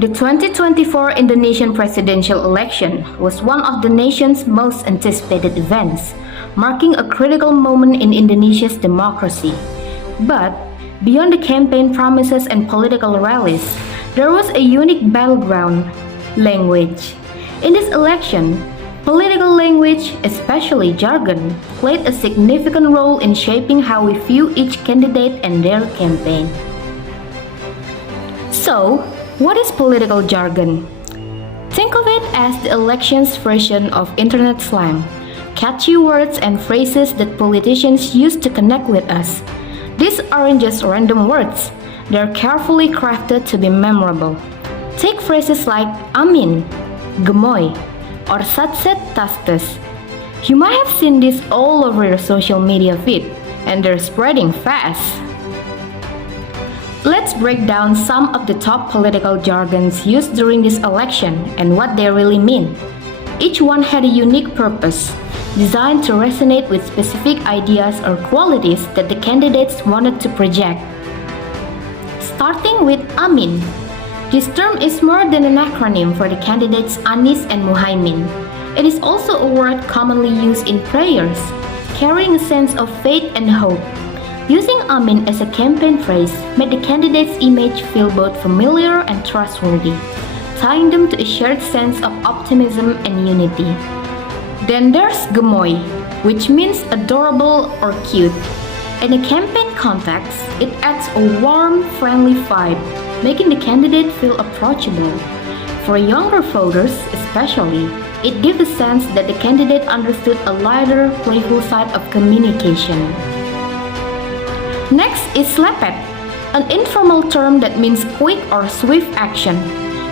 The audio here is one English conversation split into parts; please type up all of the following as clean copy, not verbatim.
The 2024 Indonesian presidential election was one of the nation's most anticipated events, marking a critical moment in Indonesia's democracy. But beyond the campaign promises and political rallies, there was a unique battleground: language. In this election, political language, especially jargon, played a significant role in shaping how we view each candidate and their campaign. So, what is political jargon? Think of it as the election's version of internet slang, catchy words and phrases that politicians use to connect with us. These aren't just random words, they're carefully crafted to be memorable. Take phrases like Amin, Gemoy, or Satset Tastes. You might have seen this all over your social media feed, and they're spreading fast. Let's break down some of the top political jargons used during this election and what they really mean. Each one had a unique purpose, designed to resonate with specific ideas or qualities that the candidates wanted to project. Starting with Amin. This term is more than an acronym for the candidates Anies and Muhaimin. It is also a word commonly used in prayers, carrying a sense of faith and hope. Using Amin as a campaign phrase made the candidate's image feel both familiar and trustworthy, tying them to a shared sense of optimism and unity. Then there's Gemoy, which means adorable or cute. In a campaign context, it adds a warm, friendly vibe, making the candidate feel approachable. For younger voters, especially, it gives a sense that the candidate understood a lighter, playful side of communication. Next is Slepet, an informal term that means quick or swift action.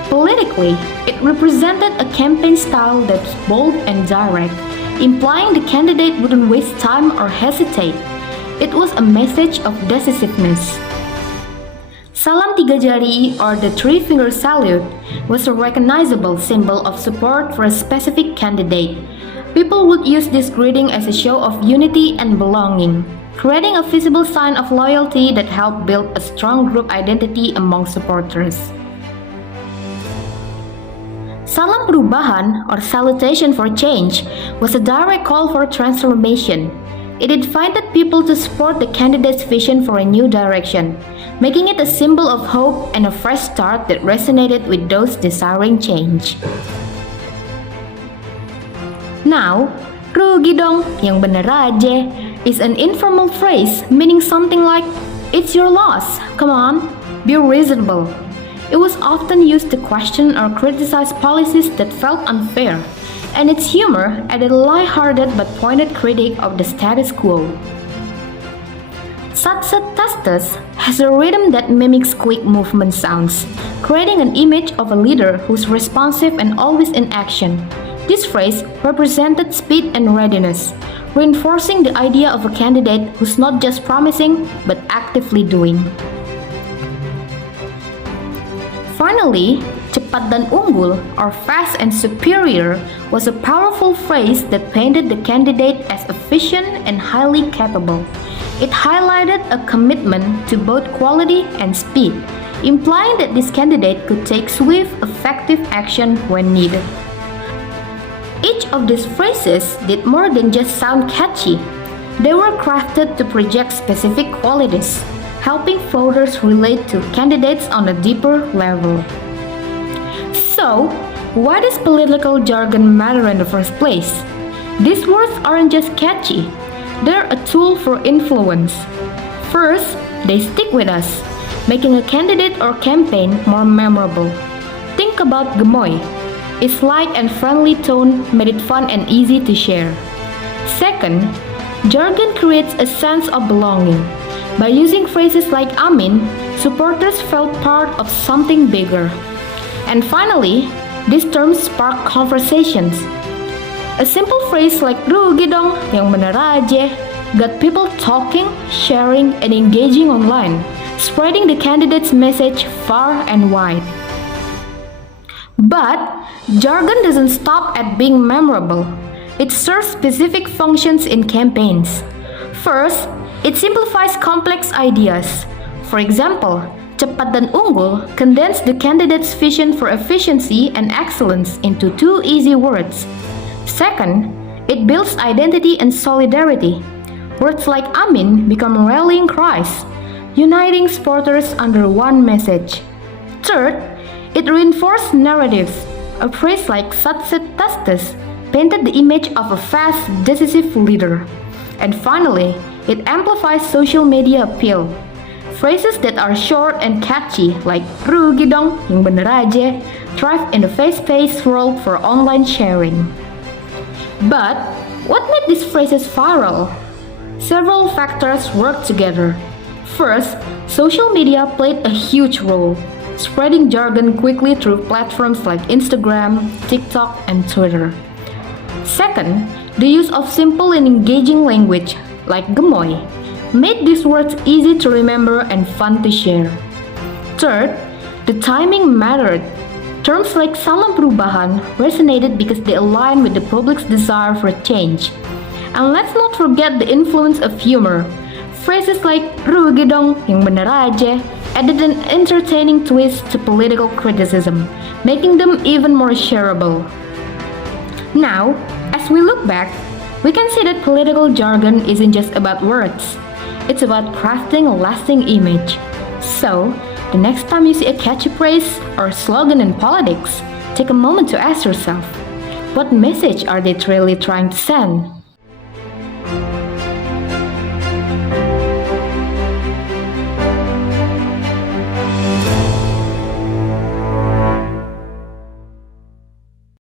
Politically, it represented a campaign style that's bold and direct, implying the candidate wouldn't waste time or hesitate. It was a message of decisiveness. Salam Tiga Jari, or the three-finger salute, was a recognizable symbol of support for a specific candidate. People would use this greeting as a show of unity and belonging, creating a visible sign of loyalty that helped build a strong group identity among supporters. Salam Perubahan, or Salutation for Change, was a direct call for transformation. It invited people to support the candidate's vision for a new direction, making it a symbol of hope and a fresh start that resonated with those desiring change. Now, rugi dong, yang bener aja, is an informal phrase meaning something like, it's your loss, come on, be reasonable. It was often used to question or criticize policies that felt unfair, and its humor added a light-hearted but pointed critique of the status quo. Satset Tastes has a rhythm that mimics quick movement sounds, creating an image of a leader who's responsive and always in action. This phrase represented speed and readiness, reinforcing the idea of a candidate who's not just promising but actively doing. Finally, cepat dan unggul, or fast and superior, was a powerful phrase that painted the candidate as efficient and highly capable. It highlighted a commitment to both quality and speed, implying that this candidate could take swift, effective action when needed. Each of these phrases did more than just sound catchy. They were crafted to project specific qualities, helping voters relate to candidates on a deeper level. So, why does political jargon matter in the first place? These words aren't just catchy, they're a tool for influence. First, they stick with us, making a candidate or campaign more memorable. Think about Gemoy. Its light and friendly tone made it fun and easy to share. Second, jargon creates a sense of belonging. By using phrases like Amin, supporters felt part of something bigger. And finally, these terms spark conversations. A simple phrase like rugi dong, yang bener aja, got people talking, sharing, and engaging online, spreading the candidate's message far and wide. But jargon doesn't stop at being memorable. It serves specific functions in campaigns. First, it simplifies complex ideas. For example, Cepat dan unggul condensed the candidate's vision for efficiency and excellence into two easy words. Second, it builds identity and solidarity. Words like Amin become rallying cries, uniting supporters under one message. Third, it reinforced narratives. A phrase like Satset Tastes painted the image of a fast, decisive leader. And finally, it amplifies social media appeal. Phrases that are short and catchy, like rugi dong, yang bener aja, thrive in the fast-paced world for online sharing. But, what made these phrases viral? Several factors worked together. First, social media played a huge role, spreading jargon quickly through platforms like Instagram, TikTok, and Twitter. Second, the use of simple and engaging language, like gemoy, made these words easy to remember and fun to share. Third, the timing mattered. Terms like salam perubahan resonated because they aligned with the public's desire for change. And let's not forget the influence of humor. Phrases like rugi dong, yang bener aja, added an entertaining twist to political criticism, making them even more shareable. Now, as we look back, we can see that political jargon isn't just about words. It's about crafting a lasting image. So, the next time you see a catchy phrase or slogan in politics, take a moment to ask yourself, what message are they really trying to send?